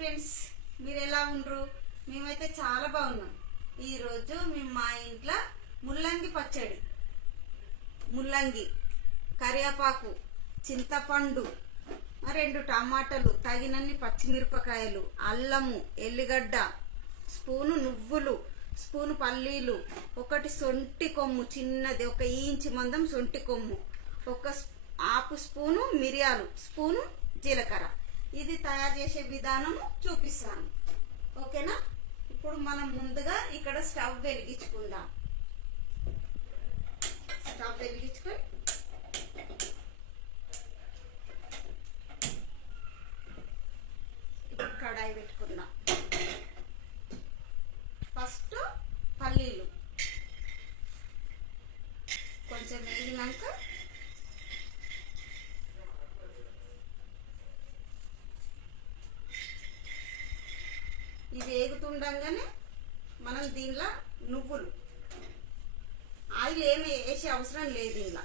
Friends మీరు ఎలా ఉండరు? మేమైతే చాలా బాగున్నాం. ఈరోజు మేము మా ఇంట్లో ముల్లంగి పచ్చడి ముల్లంగి కరివేపాకు చింతపండు రెండు టమాటాలు తగినన్ని పచ్చిమిరపకాయలు అల్లము ఎల్లిగడ్డ స్పూను నువ్వులు స్పూను పల్లీలు ఒకటి సొంటి కొమ్ము చిన్నది ఒక ఇంచు మందం సొంటి కొమ్ము ఒక ఆపు స్పూను మిరియాలు స్పూను జీలకర్ర. ఇది తయారు చేసే విధానము చూపిస్తాను. ఓకేనా? ఇప్పుడు మనం ముందుగా ఇక్కడ స్టవ్ వెలిగించుకుందాం. స్టవ్ వెలిగించుకొని ఇప్పుడు కడాయి పెట్టుకుందాం ఫస్ట్ పల్లీలు కొంచెం వేగినాక ఉండగానే మనం దీనిలో నువ్వులు. ఆయిల్ ఏమి వేసే అవసరం లేదు ఇంట్లో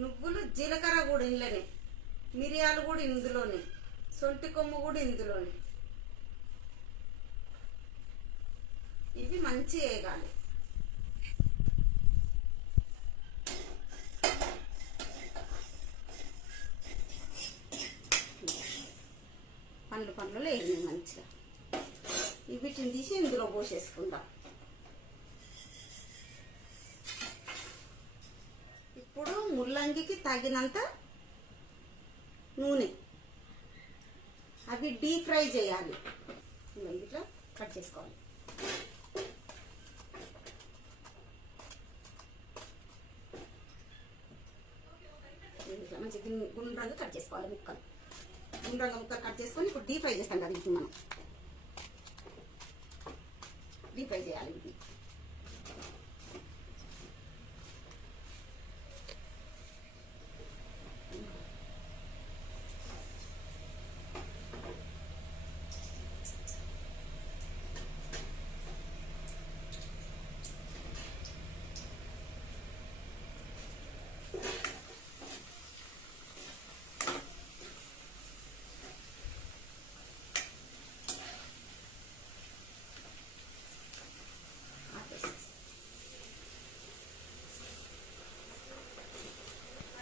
నువ్వులు జీలకర్ర కూడా ఇంట్లోనే మిరియాలు కూడా ఇందులోనే. సొంటి కొమ్ము కూడా ఇందులోనే. ఇవి మంచి వేగాలి. పండ్లు పండ్లు వేగినాయి మంచిగా. వీటిని తీసి ఇందులో పోసేసుకుందాం ఇప్పుడు ముల్లంగికి తగినంత నూనె అవి డీప్ ఫ్రై చేయాలి ఇట్లా కట్ చేసుకోవాలి ఇట్లా మంచి గుండ్రంగా కట్ చేసుకోవాలి ముక్కలు గుండ్రంగా ముక్కలు కట్ చేసుకొని ఇప్పుడు డీప్ ఫ్రై చేస్తాం కదా వీటిని మనం డీప్ చేయాలి ఇది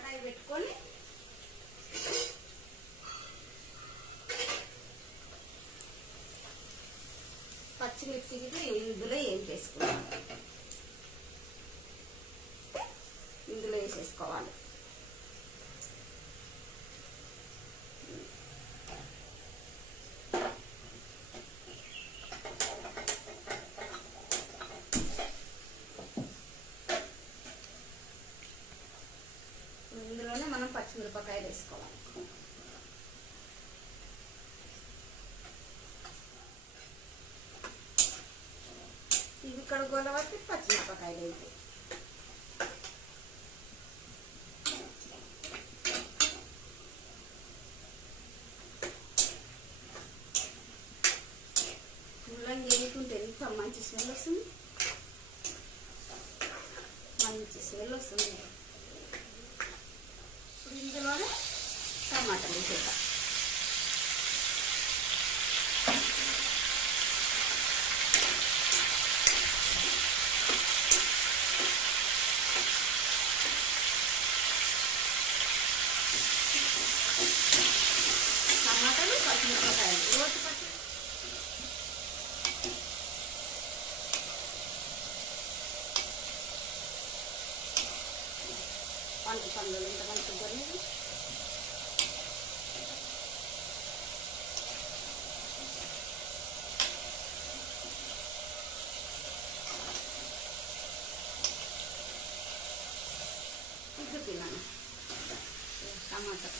కడాయి పెట్టుకొని పచ్చిమిర్చికి ఇందులో ఏం చేసుకుంటాం ఇందులో వేసేసుకోవాలి ఇందులోనే మనం పచ్చిమిరపకాయలు వేసుకోవాలి ఇవి ఇక్కడ గొలవట్టి పచ్చిమిరపకాయలు అయితే ముల్లంగి వేసుకుంటే ఎంత మంచి స్మెల్ వస్తుంది? మంచి స్మెల్ వస్తుంది. ఇప్పుడు ఇందులోనే టమాటాలు వేసేద్దాం టమాటాలు పచ్చిమిరపకాయలు రోజు పచ్చి పండు పండుగలు ఇంత మంచి దొరికింది ఇది తిన్నాను టమాటా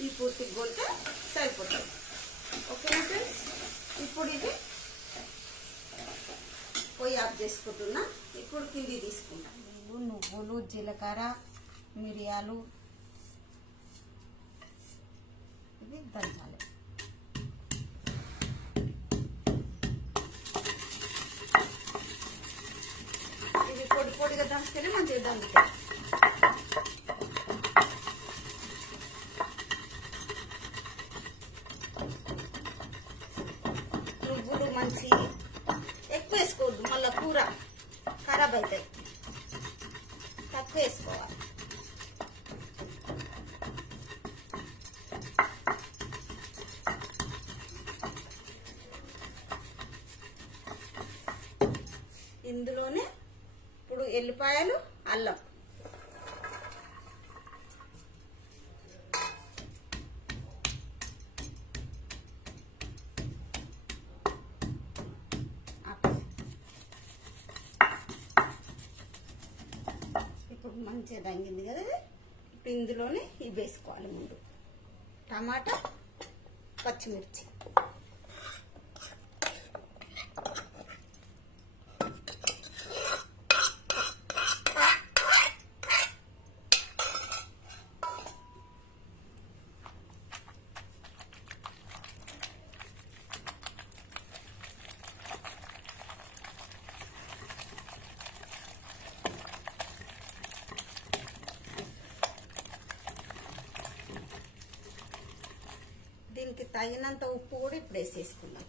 ఈ పూర్తి గోలితే సరిపోతుంది ఓకేనా ఫ్రెండ్స్ ఇప్పుడు ఇది పొయ్యి ఆఫ్ చేసుకుంటున్నా. ఇప్పుడు కింది తీసుకుంటాను నీళ్ళు నువ్వులు జీలకర్ర మిరియాలు. ఇది దంచాలి. ఇది పొడి పొడిగా దంచితేనే మంచిగా దంచుతాయి ఇందులోనే ఇప్పుడు ఎల్లిపాయలు అల్లం. ఇప్పుడు మంచిగా దంగింది కదా ఇప్పుడు ఇందులోనే ఇవి వేసుకోవాలి ముందు. టమాటా పచ్చిమిర్చి. తగినంత ఉప్పు కూడా ఇప్పుడు వేసేసుకుందాం.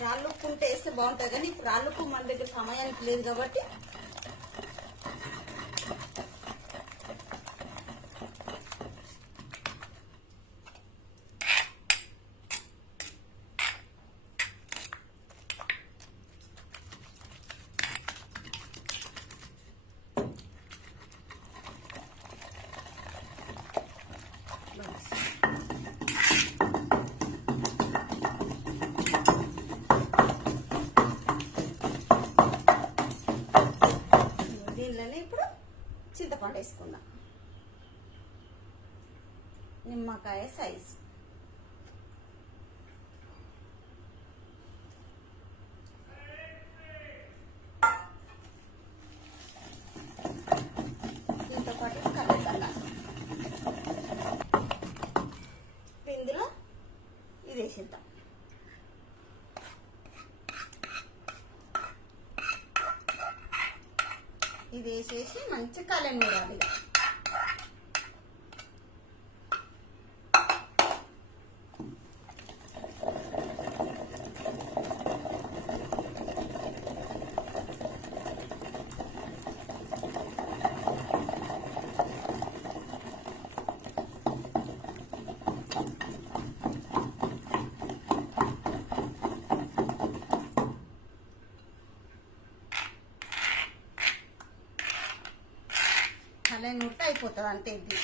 రాళ్ళు ఉప్పు ఉంటే వేస్తే బాగుంటుంది కానీ ఇప్పుడు రాళ్ళు ఉప్పు మన దగ్గర సమయానికి లేదు కాబట్టి దీనిలోనే ఇప్పుడు చింతపండు వేసుకుందాం నిమ్మకాయ సైజు దీంతో పాటు కరివేపాకు ఇందులో ఇది వేసేద్దాం. ఇది వేసేసి మంచి కలెండరాలి కలెండుంటే అయిపోతుంది అంతే ఇది.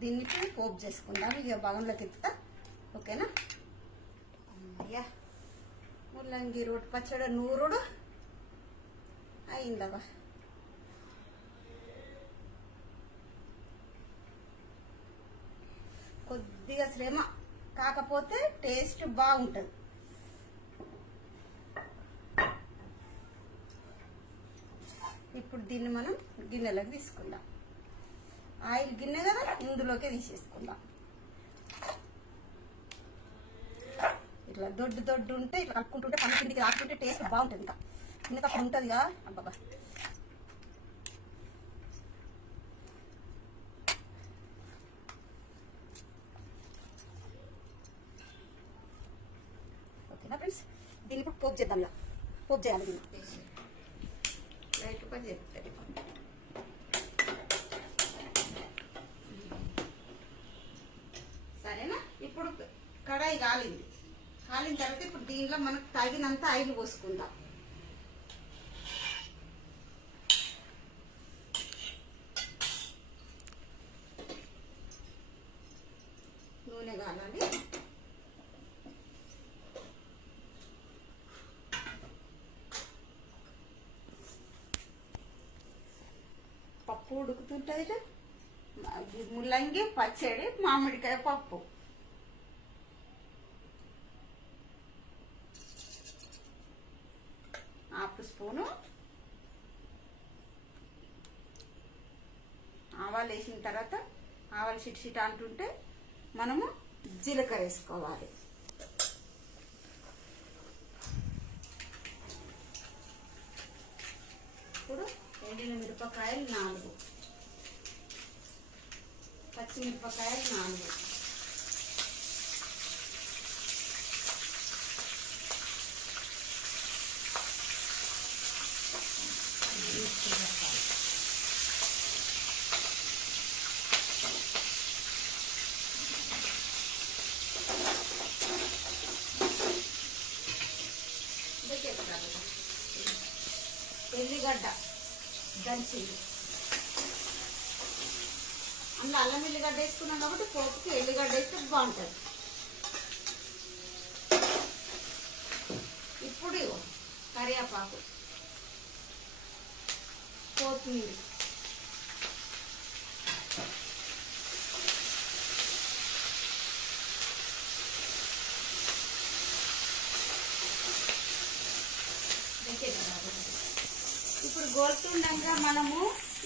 దీన్ని ఇప్పుడు పోపు చేసుకుందాం. ఇక భాగంలో తిప్పుతా ఓకేనా అమ్మయ్యా ముల్లంగి రోటి పచ్చడి నూరుడు అయిందవా కొద్దిగా శ్రమ కాకపోతే టేస్ట్ బాగుంటుంది. ఇప్పుడు దీన్ని మనం గిన్నెలోకి తీసుకుందాం. ఆయిల్ గిన్నె కదా ఇందులోకే తీసేసుకుందాం. ఇట్లా దొడ్డు దొడ్డు ఉంటే ఇట్లా కలుపుకుంటుంటే పండుకుంటే రాకుంటే టేస్ట్ బాగుంటుంది ఇంకా. ఇంకా అప్పుడు ఉంటుంది కదా అబ్బాబా ఓకేనా ఫ్రెండ్స్? దీన్ని ఇప్పుడు పోపు చేద్దాం ఇలా. పోపు చేయాలి దీన్ని. లైట్ పని సరేనా? ఇప్పుడు కడాయి కాలింది కాలిన తర్వాత ఇప్పుడు దీనిలో మనకు తగినంత ఆయిల్ పోసుకుందాం. నూనె కాలాలి. పప్పు ఉడుకుతుంటుంది ముల్లంగి పచ్చడి మామిడికాయ పప్పు. స్పూను. ఆవాలు వేసిన తర్వాత ఆవాలు చిట్ చిట్ అంటుంటే మనము జీలకర్ర వేసుకోవాలి. ఇప్పుడు ఎండిన మిరపకాయలు నాలుగు. పచ్చిమిరపకాయలు నాలుగు. ఎల్లిగడ్డ దంచి అందులో అల్లం ఎల్లిగడ్డ వేసుకున్నాం కాబట్టి పోపుకి ఎల్లిగడ్డ వేస్తే బాగుంటుంది. ఇప్పుడు కరివేపాకు కొత్తిమీర ఇప్పుడు గోల్తుండగా మనము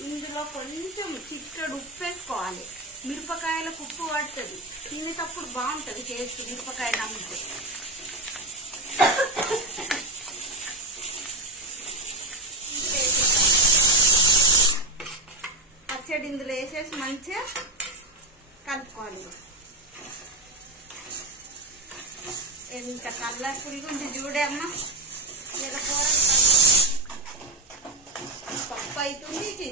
ఇందులో కొంచెం చిక్కడు ఉప్పు వేసుకోవాలి మిరపకాయలకు ఉప్పు పడుతుంది. తినేటప్పుడు బాగుంటుంది టేస్ట్ మిరపకాయ నమ్మితే. పచ్చడి ఇందులో వేసేసి మంచిగా కలుపుకోవాలి ఎంత కలర్ఫుల్గా ఉంది చూడే అమ్మా. ఇలా కూర పప్పు అవుతుంది ఇది